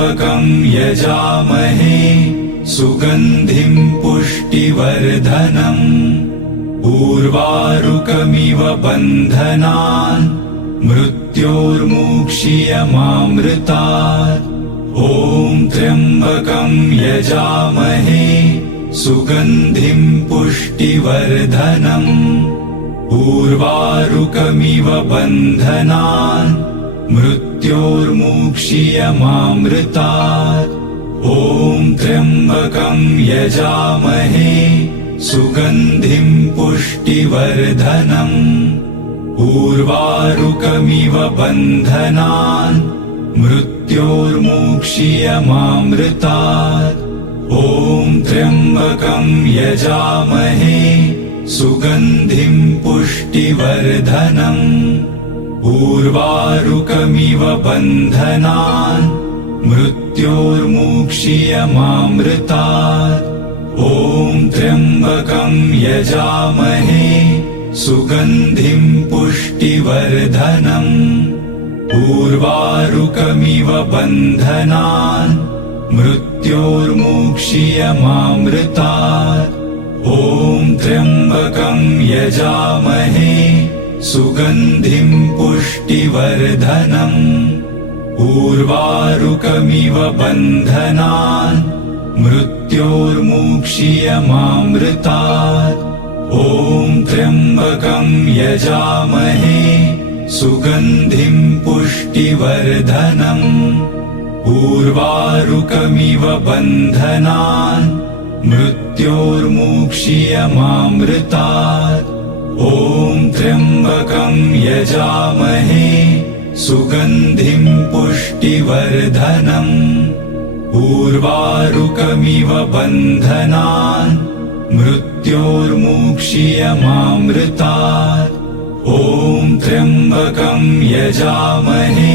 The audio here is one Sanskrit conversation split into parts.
त्र्यम्बकं यजामहे सुगन्धिं पुष्टिवर्धनम् उर्वारुकमिव बन्धनान् मृत्योर्मुक्षीयमामृतात् ॐ त्र्यम्बकं यजामहे सुगन्धिं पुष्टिवर्धनम् उर्वारुकमिव बन्धनान् मृत्योर्मुक्षीयमामृतात् ॐ त्र्यम्बकं यजामहे सुगन्धिं पुष्टिवर्धनम् उर्वारुकमिव बन्धनान् मृत्योर्मुक्षीयमामृतात् ॐ त्र्यम्बकं यजामहे सुगन्धिं पुष्टिवर्धनम् उर्वारुकमिव बन्धनान् मृत्योर्मुक्षीयमामृतात् ॐ त्र्यम्बकं यजामहे सुगन्धिं पुष्टिवर्धनम् उर्वारुकमिव बन्धनान् मृत्योर्मुक्षीयमामृतात् ॐ त्र्यम्बकं यजामहे सुगन्धिं पुष्टिवर्धनम् उर्वारुकमिव बन्धनान् मृत्योर्मुक्षीयमामृतात् ॐ त्र्यम्बकं यजामहे सुगन्धिं पुष्टिवर्धनम् उर्वारुकमिव बन्धनान् मृत्योर्मुक्षीयमामृतात् ॐ त्र्यम्बकं यजामहे सुगन्धिं पुष्टिवर्धनम् उर्वारुकमिव बन्धनान् मृत्योर्मुक्षीयमामृतात् ॐ त्र्यम्बकं यजामहे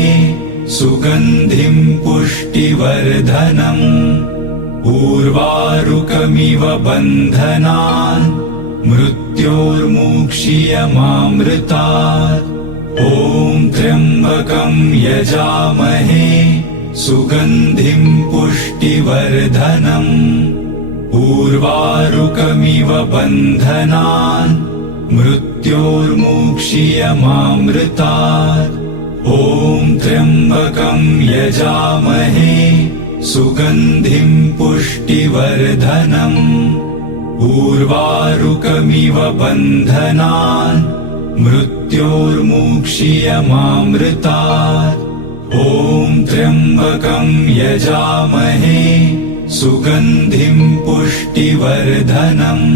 सुगन्धिं पुष्टिवर्धनम् उर्वारुकमिव बन्धनान् मृत्योर्मुक्षीयमामृतात् ॐ त्र्यम्बकं यजामहे सुगन्धिं पुष्टिवर्धनम् उर्वारुकमिव बन्धनान् मृत्योर्मुक्षीयमामृतात् ॐ त्र्यम्बकं यजामहे सुगन्धिं पुष्टिवर्धनम् उर्वारुकमिव बन्धनान् मृत्योर्मुक्षीयमामृतात् ॐ त्र्यम्बकं यजामहे सुगन्धिं पुष्टिवर्धनम्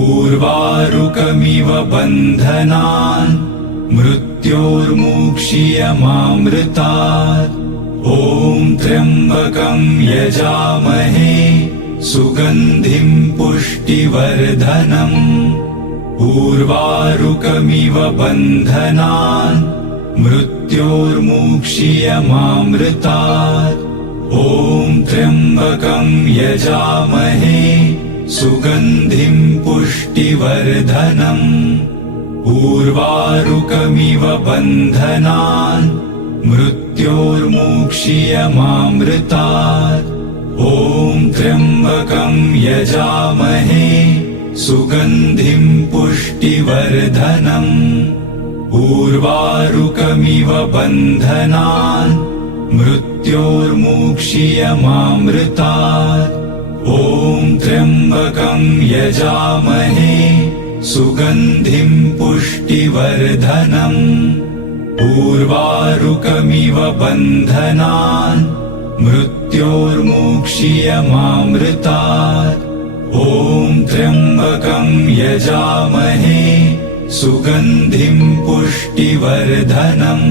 उर्वारुकमिव बन्धनान् मृत्योर्मुक्षीयमामृतात् ॐ त्र्यम्बकं यजामहे सुगन्धिं पुष्टिवर्धनम् उर्वारुकमिव बन्धनान् मृत्योर्मुक्षीयमामृतात् ॐ त्र्यम्बकं यजामहे सुगन्धिं पुष्टिवर्धनम् उर्वारुकमिव बन्धनान् मृत्योर्मुक्षीयमामृतात् ॐ त्र्यम्बकं यजामहे सुगन्धिं पुष्टिवर्धनम् उर्वारुकमिव बन्धनान् मृत्योर्मुक्षीयमामृतात् ॐ त्र्यम्बकं यजामहे सुगन्धिं पुष्टिवर्धनम् उर्वारुकमिव बन्धनान् मृत्योर्मुक्षीयमामृतात् ॐ त्र्यम्बकं यजामहे सुगन्धिं पुष्टिवर्धनम्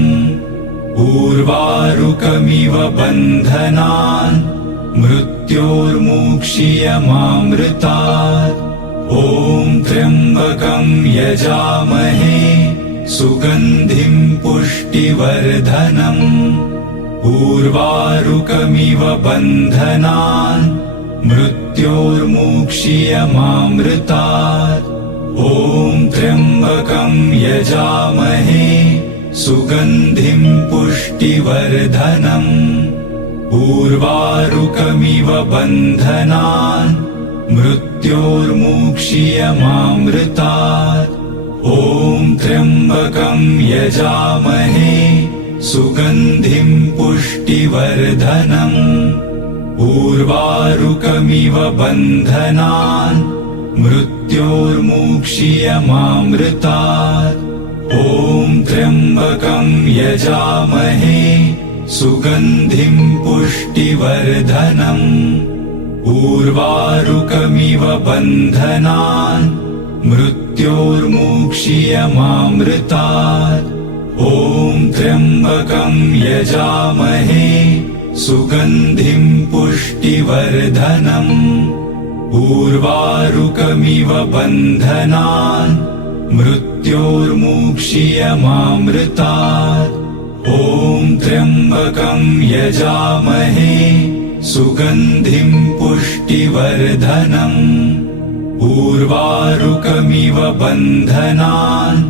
उर्वारुकमिव बन्धनान् मृत्योर्मुक्षीयमामृतात् ॐ त्र्यम्बकं यजामहे सुगन्धिं पुष्टिवर्धनम् उर्वारुकमिव बन्धनान् मृत्योर्मुक्षीयमामृतात् ॐ त्र्यम्बकं यजामहे सुगन्धिं पुष्टिवर्धनम् उर्वारुकमिव बन्धनान् मृत्योर्मुक्षीयमामृतात्। ॐ त्र्यम्बकं यजामहे सुगन्धिं पुष्टिवर्धनम्। उर्वारुकमिव बन्धनान् मृत्योर्मुक्षीयमामृतात्। ॐ त्र्यम्बकं यजामहे सुगन्धिं पुष्टिवर्धनम्। उर्वारुकमिव बन्धनान् मृत्योर्मुक्षीयमामृतात्। ॐ त्र्यम्बकं यजामहे सुगन्धिं पुष्टिवर्धनम्। उर्वारुकमिव बन्धनान् मृत्योर्मुक्षीयमामृतात्। ॐ त्र्यम्बकं यजामहे सुगन्धिं पुष्टिवर्धनम्। उर्वारुकमिव बन्धनान्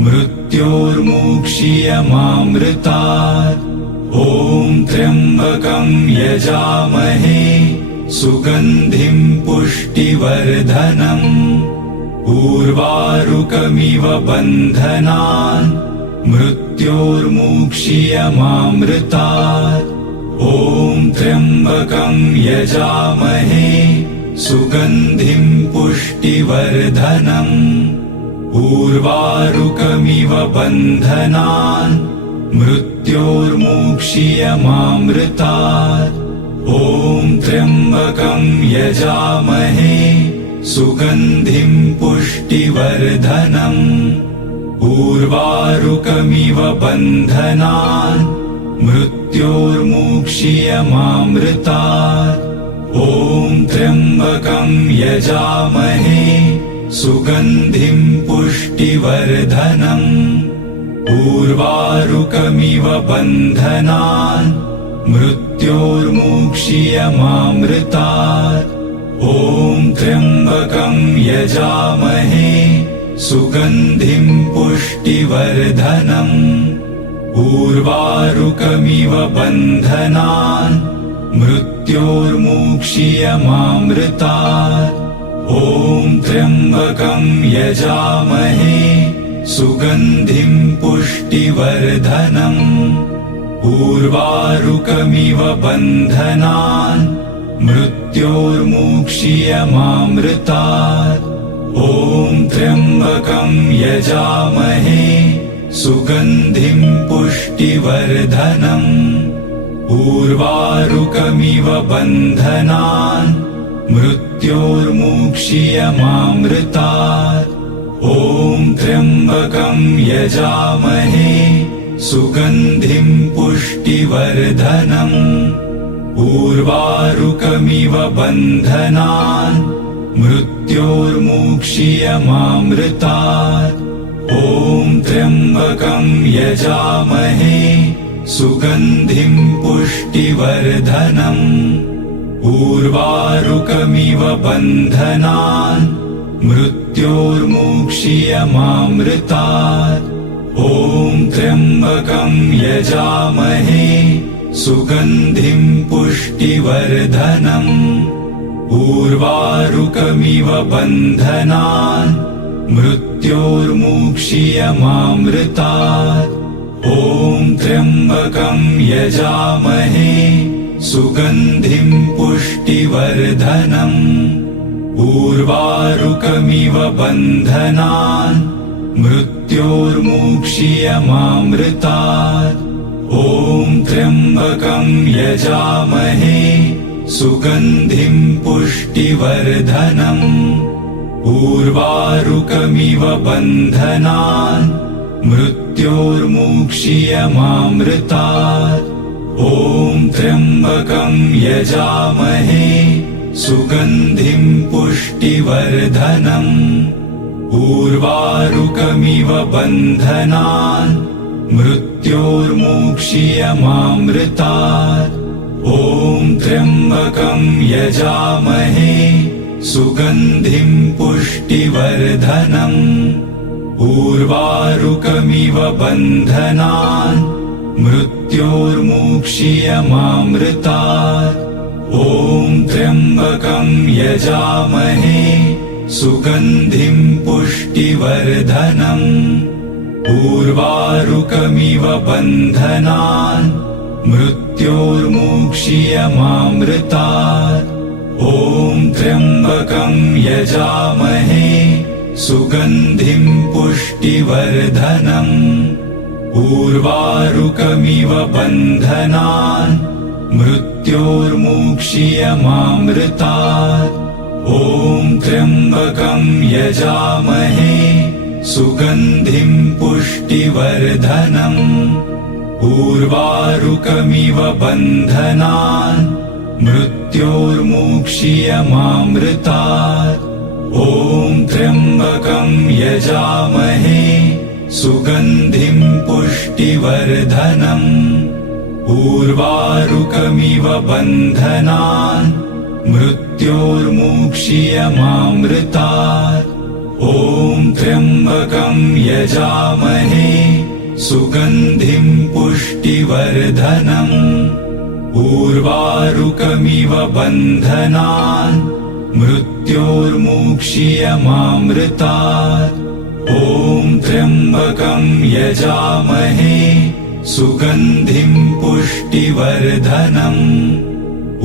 मृत्योर्मुक्षीयमामृतात्। ॐ त्र्यम्बकं यजामहे सुगन्धिं पुष्टिवर्धनम्। उर्वारुकमिव बन्धनान् मृत्योर्मुक्षीयमामृतात्। ॐ त्र्यम्बकं यजामहे सुगन्धिं पुष्टिवर्धनम्। उर्वारुकमिव बन्धनान् मृत्योर्मुक्षीयमामृतात्। ॐ त्र्यम्बकं यजामहे सुगन्धिं पुष्टिवर्धनम्। उर्वारुकमिव बन्धनान् मृत्योर्मुक्षीयमामृतात्। ॐ त्र्यम्बकं यजामहे सुगन्धिं पुष्टिवर्धनम्। उर्वारुकमिव बन्धनान् मृत्योर्मुक्षीयमामृतात्। ॐ त्र्यम्बकं यजामहे सुगन्धिं पुष्टिवर्धनम्। उर्वारुकमिव बन्धनान् मृत्योर्मुक्षीयमामृतात्। ॐ त्र्यम्बकं यजामहे सुगन्धिं पुष्टिवर्धनम्। उर्वारुकमिव बन्धनान् मृत्योर्मुक्षीयमामृतात्। ॐ त्र्यम्बकं यजामहे सुगन्धिं पुष्टिवर्धनम्। उर्वारुकमिव बन्धनान् मृत्योर्मुक्षीयमामृतात्। ॐ त्र्यम्बकं यजामहे सुगन्धिं पुष्टिवर्धनम्। उर्वारुकमिव बन्धनान् मृत्योर्मुक्षीयमामृतात्। ॐ त्र्यम्बकं यजामहे सुगन्धिं पुष्टिवर्धनम्। उर्वारुकमिव बन्धनान् मृत्योर्मुक्षीयमामृतात्। ॐ त्र्यम्बकं यजामहे सुगन्धिं पुष्टिवर्धनम्। उर्वारुकमिव बन्धनान् मृत्योर्मुक्षीयमामृतात्। ॐ त्र्यम्बकं यजामहे सुगन्धिं पुष्टिवर्धनम्। उर्वारुकमिव बन्धनान् मृत्योर्मुक्षीयमामृतात्। ॐ त्र्यम्बकं यजामहे सुगन्धिं पुष्टिवर्धनम्। उर्वारुकमिव बन्धनान् मृत्योर्मुक्षीयमामृतात्। ॐ त्र्यम्बकं यजामहे सुगन्धिं पुष्टिवर्धनम्। उर्वारुकमिव बन्धनान् मृत्योर्मुक्षीयमामृतात्। ॐ त्र्यम्बकं यजामहे सुगन्धिं पुष्टिवर्धनम्। उर्वारुकमिव बन्धनान् मृत्योर्मुक्षीयमामृतात्। ॐ त्र्यम्बकं यजामहे सुगन्धिं पुष्टिवर्धनम्। उर्वारुकमिव बन्धनान् मृत्योर्मुक्षीयमामृतात्। ॐ त्र्यम्बकं यजामहे सुगन्धिं पुष्टिवर्धनम्। उर्वारुकमिव बन्धनान् मृत्योर्मुक्षीयमामृतात्। ॐ त्र्यम्बकं यजामहे सुगन्धिं पुष्टिवर्धनम्। उर्वारुकमिव बन्धनान् मृत्योर्मुक्षीयमामृतात्। ॐ त्र्यम्बकं यजामहे सुगन्धिं पुष्टिवर्धनम्। उर्वारुकमिव बन्धनान् मृत्योर्मुक्षीयमामृतात्। ॐ त्र्यम्बकं यजामहे सुगन्धिं पुष्टिवर्धनम्। उर्वारुकमिव बन्धनान् मृत्योर्मुक्षीयमामृतात्। ॐ त्र्यम्बकं यजामहे सुगन्धिं पुष्टिवर्धनम्।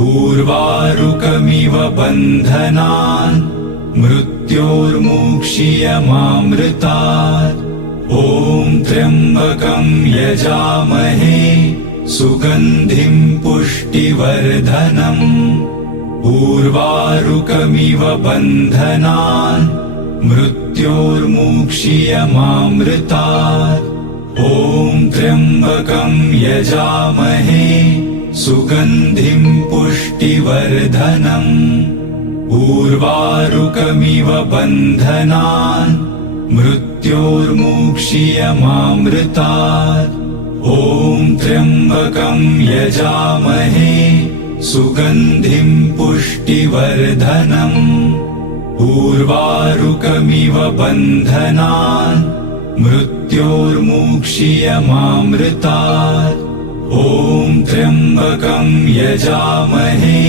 उर्वारुकमिव बन्धनान् मृत्योर्मुक्षीयमामृतात्। ॐ त्र्यम्बकं यजामहे सुगन्धिं पुष्टिवर्धनम्। उर्वारुकमिव बन्धनान् मृत्योर्मुक्षीयमामृतात्। ॐ त्र्यम्बकं यजामहे सुगन्धिं पुष्टिवर्धनम्। उर्वारुकमिव बन्धनान् मृत्योर्मुक्षीयमामृतात्। ॐ त्र्यम्बकं यजामहे सुगन्धिं पुष्टिवर्धनम्। उर्वारुकमिव बन्धनान् मृत्योर्मुक्षीयमामृतात्। ॐ त्र्यम्बकं यजामहे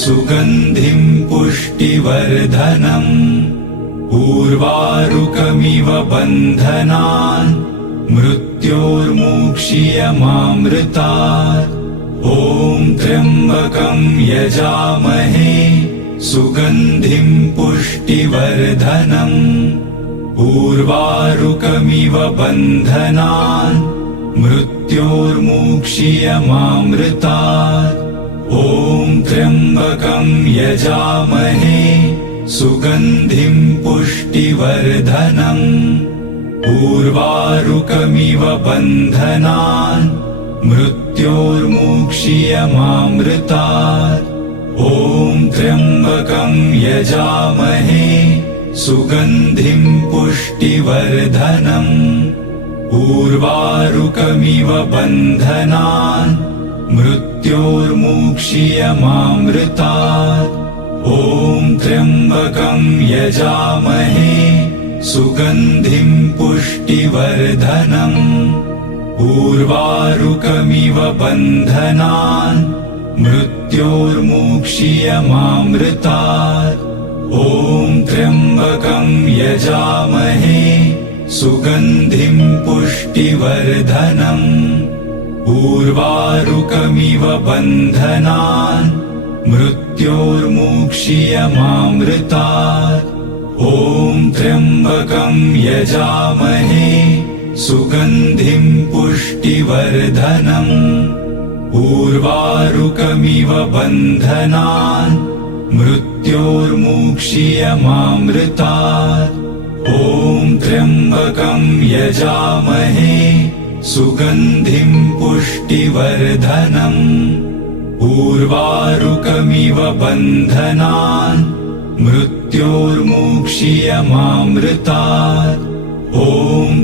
सुगन्धिं पुष्टिवर्धनम्। उर्वारुकमिव बन्धनान् मृत्योर्मुक्षीयमामृतात्। ॐ त्र्यम्बकं यजामहे सुगन्धिं पुष्टिवर्धनम्। उर्वारुकमिव बन्धनान् मृत्योर्मुक्षीयमामृतात्। ॐ त्र्यम्बकं यजामहे सुगन्धिं पुष्टिवर्धनम्। उर्वारुकमिव बन्धनान् मृत्योर्मुक्षीयमामृतात्। ॐ त्र्यम्बकं यजामहे सुगन्धिं पुष्टिवर्धनम्। उर्वारुकमिव बन्धनान् मृत्योर्मुक्षीयमामृतात्। ॐ त्र्यम्बकं यजामहे सुगन्धिं पुष्टिवर्धनम्। उर्वारुकमिव बन्धनान् मृत्योर्मुक्षीयमामृतात्। ॐ त्र्यम्बकं यजामहे सुगन्धिं पुष्टिवर्धनम्। उर्वारुकमिव बन्धनान् मृत्योर्मुक्षीयमामृतात्। ॐ त्र्यम्बकं यजामहे सुगन्धिं पुष्टिवर्धनम्। उर्वारुकमिव बन्धनान् मृत्योर्मुक्षीयमामृतात्। ॐ त्र्यम्बकं यजामहे सुगन्धिं पुष्टिवर्धनम्। उर्वारुकमिव बन्धनान् मृत्योर्मुक्षीयमामृतात्। ॐ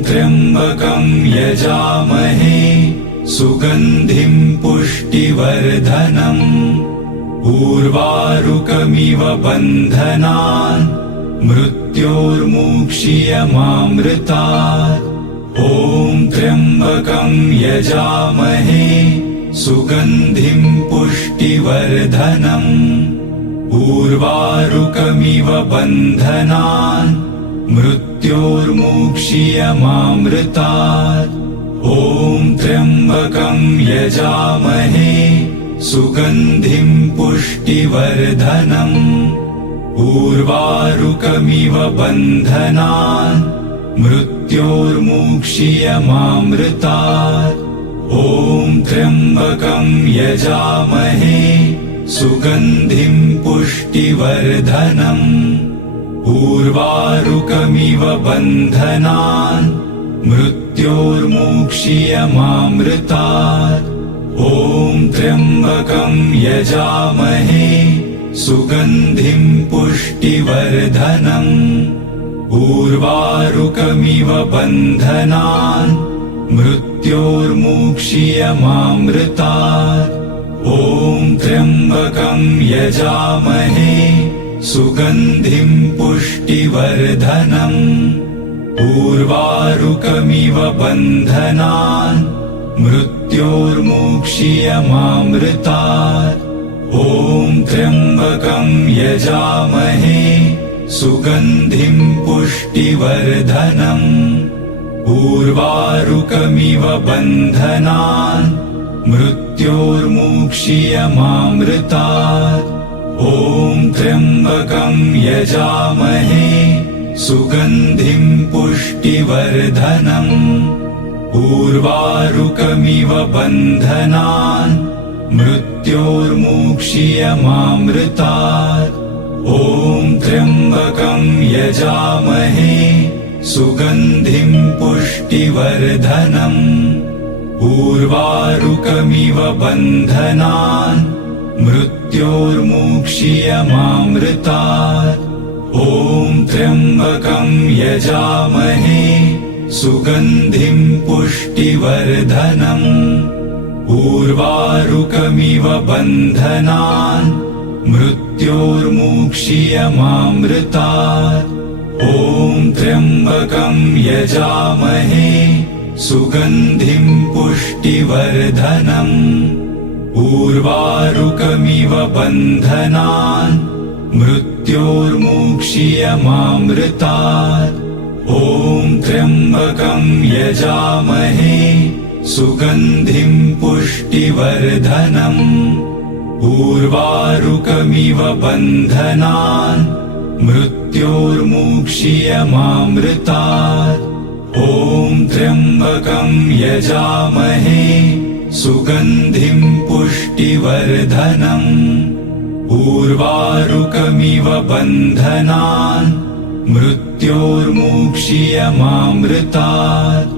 त्र्यम्बकं यजामहे सुगन्धिं पुष्टिवर्धनम्। उर्वारुकमिव बन्धनान् मृत्योर्मुक्षीयमामृतात्। ॐ त्र्यम्बकं यजामहे सुगन्धिं पुष्टिवर्धनम् उर्वारुकमिव बन्धनान् मृत्योर्मुक्षीयमामृतात् ॐ त्र्यम्बकं यजामहे सुगन्धिं पुष्टिवर्धनम् उर्वारुकमिव बन्धनान् मृत्योर्मुक्षीयमामृतात् ॐ त्र्यम्बकं यजामहे सुगन्धिं पुष्टिवर्धनम् उर्वारुकमिव बन्धनान् मृत्योर्मुक्षीयमामृतात् ॐ त्र्यम्बकं यजामहे सुगन्धिं पुष्टिवर्धनम् उर्वारुकमिव बन्धनान् मृत्योर्मुक्षीयमामृतात् ॐ त्र्यम्बकं यजामहे सुगन्धिं पुष्टिवर्धनम् उर्वारुकमिव बन्धनान् मृत्योर्मुक्षीयमामृतात् ॐ त्र्यम्बकं यजामहे सुगन्धिं पुष्टिवर्धनम् उर्वारुकमिव बन्धनान् मृत्योर्मुक्षीयमामृतात् ॐ त्र्यम्बकं यजामहे सुगन्धिं पुष्टिवर्धनम् उर्वारुकमिव बन्धनान् मृत्योर्मुक्षीयमामृतात् ॐ त्र्यम्बकं यजामहे सुगन्धिं पुष्टिवर्धनम् उर्वारुकमिव बन्धनान् मृत्योर्मुक्षीयमामृतात् ॐ त्र्यम्बकं यजामहे सुगन्धिं पुष्टिवर्धनम् उर्वारुकमिव बन्धनान् मृत्योर्मुक्षीयमामृतात् ॐ त्र्यम्बकं यजामहे सुगन्धिं पुष्टिवर्धनम् उर्वारुकमिव बन्धनान् मृत्योर्मुक्षीयमामृतात् ॐ त्र्यम्बकं यजामहे सुगन्धिं पुष्टिवर्धनम् उर्वारुकमिव बन्धनान् मृत्योर्मुक्षीयमामृतात् ॐ त्र्यम्बकं यजामहे सुगन्धिं पुष्टिवर्धनम् उर्वारुकमिव बन्धनान् मृत्योर्मुक्षीयमामृतात्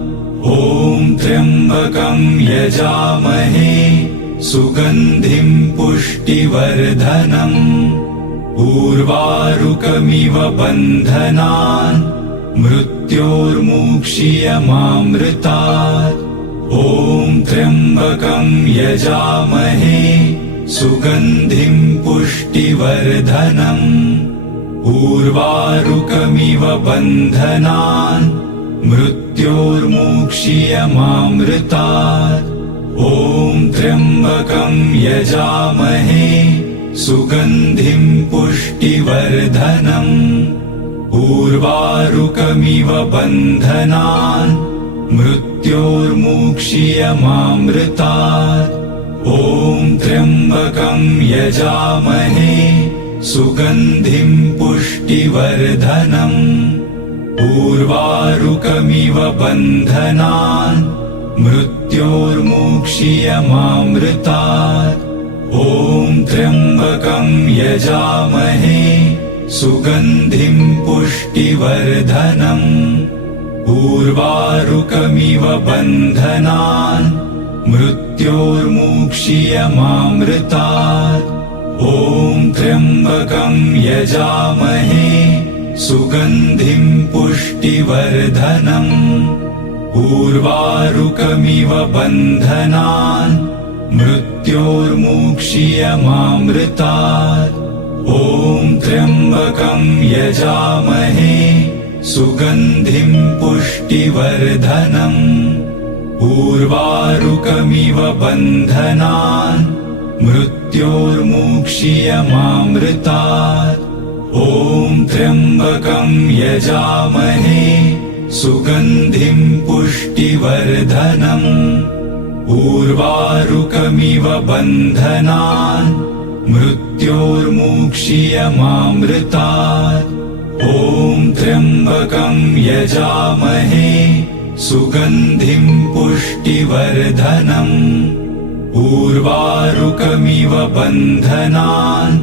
ॐ त्र्यम्बकं यजामहे सुगन्धिं पुष्टिवर्धनम् उर्वारुकमिव बन्धनान् मृत्योर्मुक्षीयमामृतात् ॐ त्र्यम्बकं यजामहे सुगन्धिं पुष्टिवर्धनम् उर्वारुकमिव बन्धनान् मृत्योर्मुक्षीयमामृतात् ॐ त्र्यम्बकं यजामहे सुगन्धिं पुष्टिवर्धनम् उर्वारुकमिव बन्धनान् मृत्योर्मुक्षीयमामृतात् ॐ त्र्यम्बकं यजामहे सुगन्धिं पुष्टिवर्धनम् उर्वारुकमिव बन्धनान् मृत्योर्मुक्षीयमामृतात् ॐ त्र्यम्बकं यजामहे सुगन्धिं पुष्टिवर्धनम् उर्वारुकमिव बन्धनान् मृत्योर्मुक्षीयमामृतात् ॐ त्र्यम्बकं यजामहे सुगन्धिं पुष्टिवर्धनम् उर्वारुकमिव बन्धनान् मृत्योर्मुक्षीयमामृतात् ॐ त्र्यम्बकं यजामहे सुगन्धिं पुष्टिवर्धनम् उर्वारुकमिव बन्धनान् मृत्योर्मुक्षीयमामृतात् ॐ त्र्यम्बकं यजामहे सुगन्धिं पुष्टिवर्धनम् उर्वारुकमिव बन्धनान् मृत्योर्मुक्षीयमामृतात् ॐ त्र्यम्बकं यजामहे सुगन्धिं पुष्टिवर्धनम् उर्वारुकमिव बन्धनान्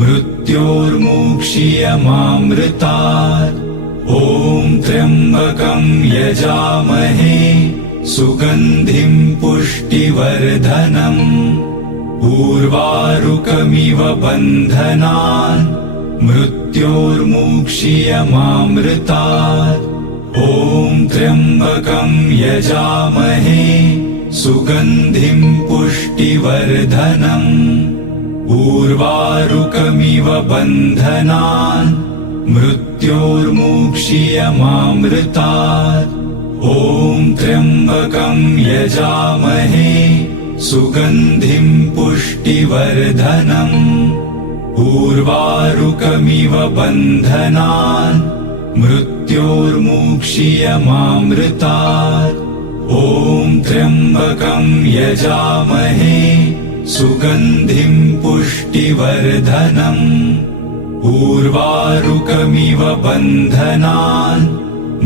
मृत्योर्मुक्षीयमामृतात् ॐ त्र्यम्बकं यजामहे सुगन्धिं पुष्टिवर्धनम् उर्वारुकमिव बन्धनान् मृत्योर्मुक्षीयमामृतात् ॐ त्र्यम्बकं यजामहे सुगन्धिं पुष्टिवर्धनम् उर्वारुकमिव बन्धनान् मृत्योर्मुक्षीयमामृतात् ॐ त्र्यम्बकं यजामहे सुगन्धिं पुष्टिवर्धनम् उर्वारुकमिव बन्धनान् मृत्योर्मुक्षीयमामृतात् ॐ त्र्यम्बकं यजामहे सुगन्धिं पुष्टिवर्धनम् उर्वारुकमिव बन्धनान्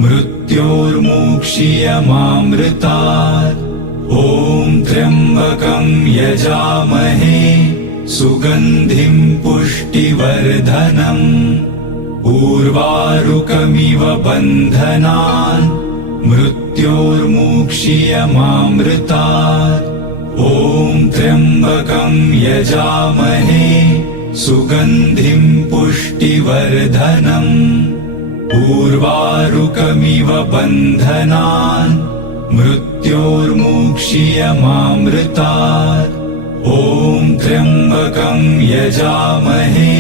मृत्योर्मुक्षीयमामृतात् ॐ त्र्यम्बकं यजामहे सुगन्धिं पुष्टिवर्धनम् उर्वारुकमिव बन्धनान् मृत्योर्मुक्षीयमामृतात् ॐ त्र्यम्बकं यजामहे सुगन्धिं पुष्टिवर्धनम् उर्वारुकमिव बन्धनान् मृत्योर्मुक्षीयमामृतात् ॐ त्र्यम्बकं यजामहे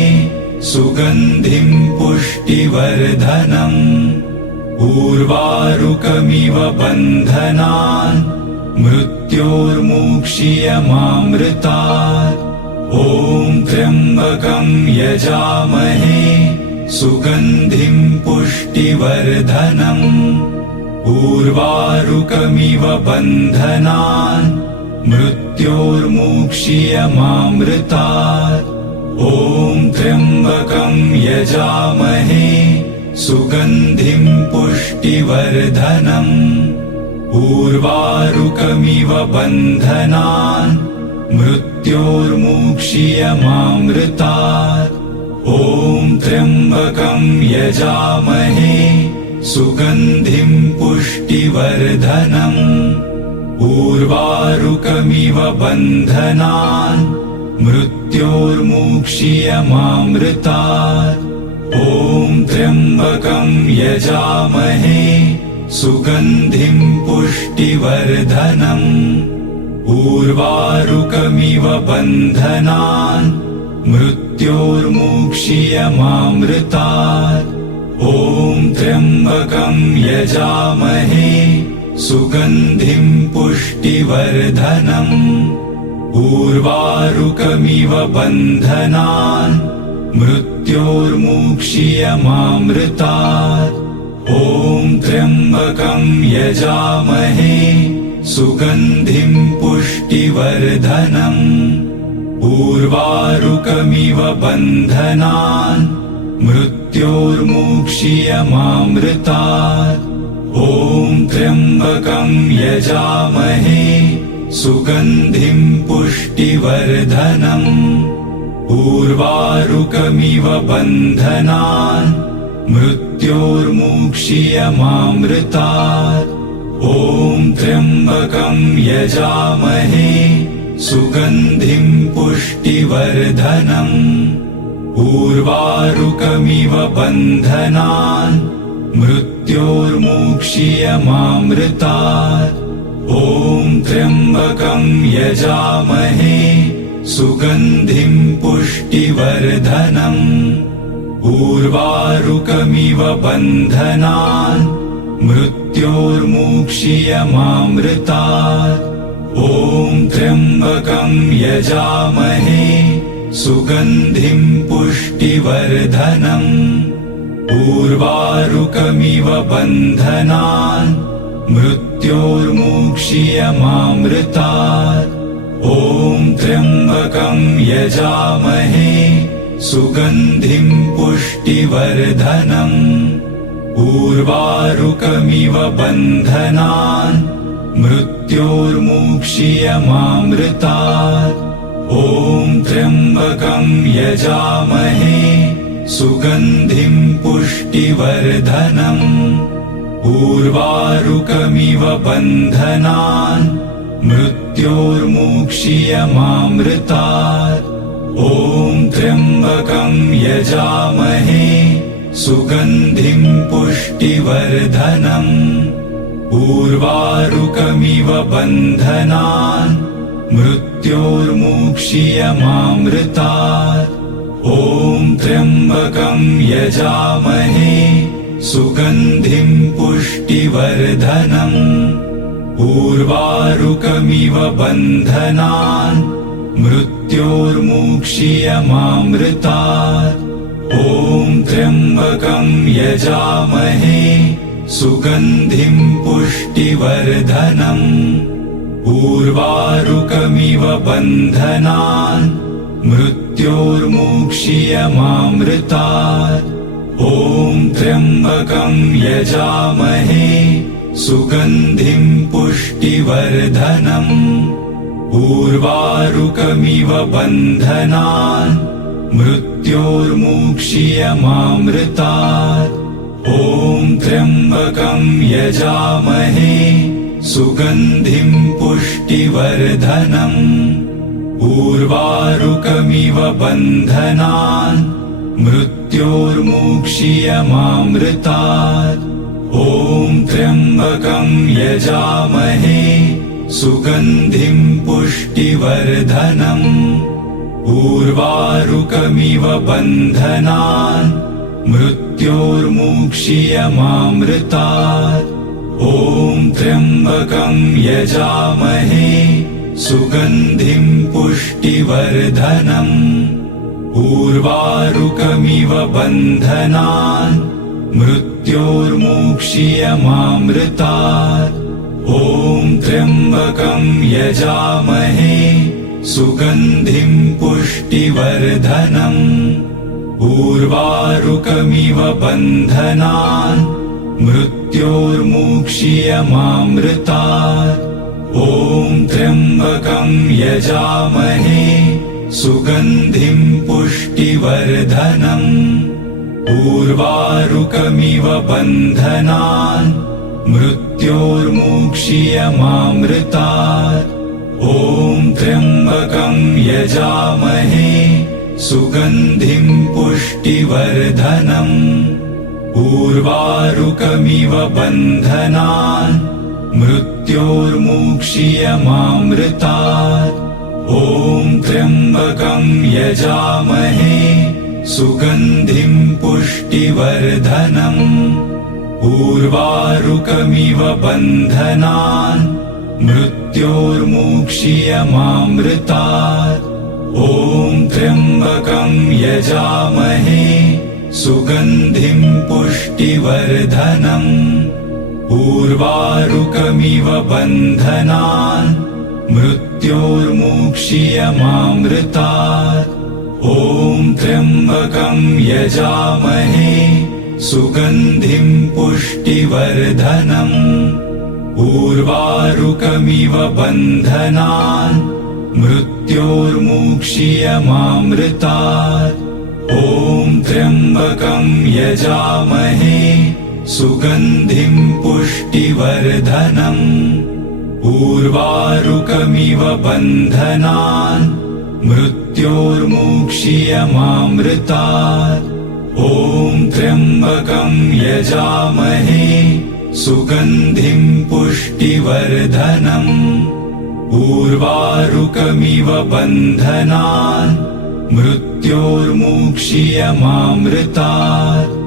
सुगन्धिं पुष्टिवर्धनम् उर्वारुकमिव बन्धनान् मृत्योर्मुक्षीयमामृतात् ॐ त्र्यम्बकं यजामहे सुगन्धिं पुष्टिवर्धनम् उर्वारुकमिव बन्धनान् मृत्योर्मुक्षीयमामृतात् ॐ त्र्यम्बकं यजामहे सुगन्धिं पुष्टिवर्धनम् उर्वारुकमिव बन्धनान् मृत्योर्मुक्षीयमामृतात् ॐ त्र्यम्बकं यजामहे सुगन्धिं पुष्टिवर्धनम् उर्वारुकमिव बन्धनान् मृत्योर्मुक्षीयमामृतात् ॐ त्र्यम्बकं यजामहे सुगन्धिं पुष्टिवर्धनम् उर्वारुकमिव बन्धनान् मृत्योर्मुक्षीयमामृतात् ॐ त्र्यम्बकं यजामहे सुगन्धिं पुष्टिवर्धनम् उर्वारुकमिव बन्धनान् मृत्योर्मुक्षीयमामृतात् ॐ त्र्यम्बकं यजामहे सुगन्धिं पुष्टिवर्धनम् उर्वारुकमिव बन्धनान् मृत्योर्मुक्षीयमामृतात् ॐ त्र्यम्बकं यजामहे सुगन्धिं पुष्टिवर्धनम् उर्वारुकमिव बन्धनान् मृत्योर्मुक्षीयमामृतात् ॐ त्र्यम्बकं यजामहे सुगन्धिं पुष्टिवर्धनम् उर्वारुकमिव बन्धनान् मृत्योर्मुक्षीयमामृतात् ॐ त्र्यम्बकं यजामहे सुगन्धिं पुष्टिवर्धनम् उर्वारुकमिव बन्धनान् मृत्योर्मुक्षीयमामृतात्। ॐ त्र्यम्बकं यजामहे सुगन्धिं पुष्टिवर्धनम्। उर्वारुकमिव बन्धनान् मृत्योर्मुक्षीयमामृतात्। ॐ त्र्यम्बकं यजामहे सुगन्धिं पुष्टिवर्धनम्। उर्वारुकमिव बन्धनान् मृत्योर्मुक्षीयमामृतात्। ॐ त्र्यम्बकं यजामहे सुगन्धिं पुष्टिवर्धनम्। उर्वारुकमिव बन्धनान् मृत्योर्मुक्षीयमामृतात्। ॐ त्र्यम्बकं यजामहे सुगन्धिं पुष्टिवर्धनम्। उर्वारुकमिव बन्धनान् मृत्योर्मुक्षीयमामृतात्। ॐ त्र्यम्बकं यजामहे सुगन्धिं पुष्टिवर्धनम्। उर्वारुकमिव बन्धनान् मृत्योर्मुक्षीयमामृतात्। ॐ त्र्यम्बकं यजामहे सुगन्धिं पुष्टिवर्धनम्। उर्वारुकमिव बन्धनान् मृत्योर्मुक्षीयमामृतात्। ॐ त्र्यम्बकं यजामहे सुगन्धिं पुष्टिवर्धनम्। उर्वारुकमिव बन्धनान् मृत्योर्मुक्षीयमामृतात्। ॐ त्र्यम्बकं यजामहे सुगन्धिं पुष्टिवर्धनम्। उर्वारुकमिव बन्धनान् मृत्योर्मुक्षीयमामृतात्। ॐ त्र्यम्बकं यजामहे सुगन्धिं पुष्टिवर्धनम्। उर्वारुकमिव बन्धनान् मृत्योर्मुक्षीयमामृतात्। ॐ त्र्यम्बकं यजामहे सुगन्धिं पुष्टिवर्धनम्। उर्वारुकमिव बन्धनान् मृत्योर्मुक्षीयमामृतात्। ॐ त्र्यम्बकं यजामहे सुगन्धिं पुष्टिवर्धनम्। उर्वारुकमिव बन्धनान् मृत्योर्मुक्षीयमामृतात्। ॐ त्र्यम्बकं यजामहे सुगन्धिं पुष्टिवर्धनम्। उर्वारुकमिव बन्धनान् मृत्योर्मुक्षीयमामृतात्। ॐ त्र्यम्बकं यजामहे सुगन्धिं पुष्टिवर्धनम्। उर्वारुकमिव बन्धनान् मृत्योर्मुक्षीयमामृतात्। ॐ त्र्यम्बकं यजामहे सुगन्धिं पुष्टिवर्धनम्। उर्वारुकमिव बन्धनान् मृत्योर्मुक्षीयमामृतात्। ॐ त्र्यम्बकं यजामहे सुगन्धिं पुष्टिवर्धनम्। उर्वारुकमिव बन्धनान् मृत्योर्मुक्षीयमामृतात्। ॐ त्र्यम्बकं यजामहे सुगन्धिं पुष्टिवर्धनम्। उर्वारुकमिव बन्धनान् मृत्योर्मुक्षीयमामृतात्। ॐ त्र्यम्बकं यजामहे सुगन्धिं पुष्टिवर्धनम्। उर्वारुकमिव बन्धनान् मृत्योर्मुक्षीयमामृतात्। ॐ त्र्यम्बकं यजामहे सुगन्धिं पुष्टिवर्धनम्। उर्वारुकमिव बन्धनान् मृत्योर्मुक्षीयमामृतात्